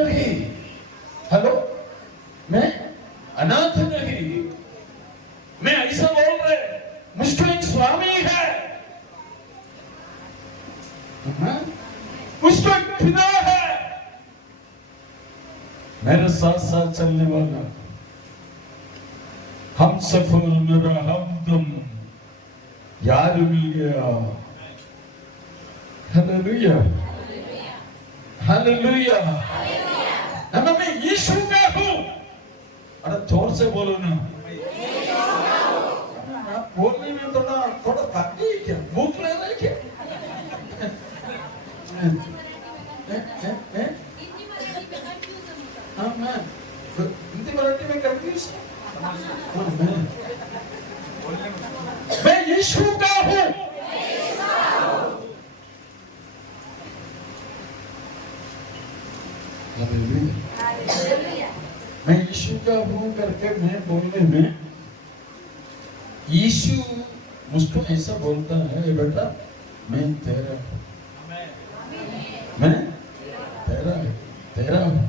नहीं, हेलो, मैं अनाथ नहीं, मैं ऐसा बोल रहे, मुझको एक स्वामी है, मुझको एक पिता है, मेरे साथ साथ चलने वाला, हम सफर मेरा हमदम यार मिल गया। Hallelujah, hallelujah. मैं यीशु का हूं। अरे जोर से बोलो ना, बोलने में थोड़ा थोड़ा ताकि क्या भूख लग रहा है क्या? हाँ, हिंदी मराठी में कंफ्यूज मैं यीशु का हूं। मैं यीशु का हूं करके मैं बोलने में यीशु मुझको ऐसा बोलता है, बेटा मैं तेरा हूं, मैं तेरा हूं।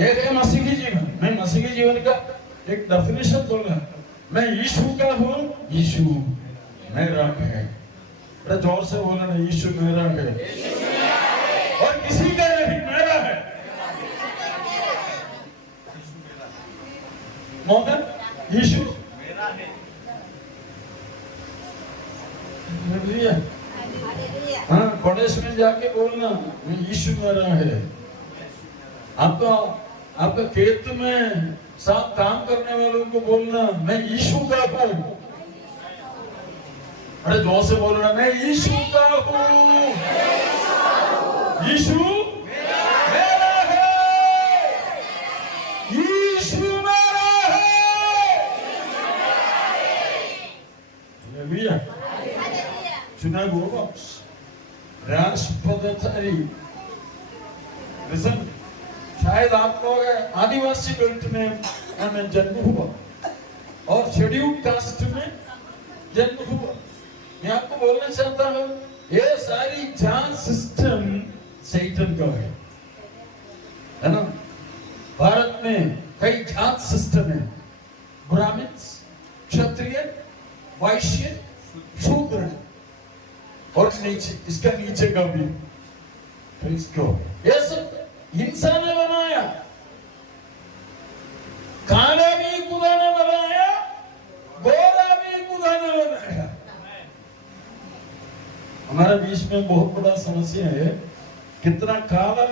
एक है मसीही जीवन। मैं मसीही जीवन का एक डेफिनेशन बोला, मैं यीशु का हूं, यीशु मेरा है। बड़ा जोर से बोला ना, यीशु मेरा है और किसी का नहीं, मेरा है। मोहन यीशु मेरा है। हाँ, कॉलेज में जाके बोलना यीशु मेरा है। आपका खेत में साथ काम करने वालों को बोलना मैं यीशु का हूं। अरे जोर से बोलना, मैं यीशु का हूं, यीशु मेरा है, यीशु मेरा है। हालेलुया। चुना हुआ राष्ट्रपति। लिसन, शायद आप लोग आदिवासी बेल्ट में जन्म हुआ और शेड्यूल्ड कास्ट में जन्म हुआ। मैं आपको बोलना चाहता हूं, ये सारी जात सिस्टम सैतान का है ना। भारत में कई जात सिस्टम है, ब्राह्मण, क्षत्रिय, वैश्य, शूद्र और नीचे, इसका नीचे का भी। तो इसको ये सब इंसान ने बनाया, काला भी खुदा ने बनाया, गोरा भी खुदा ने बनाया। हमारे बीच में बहुत बड़ा समस्या है, कितना काला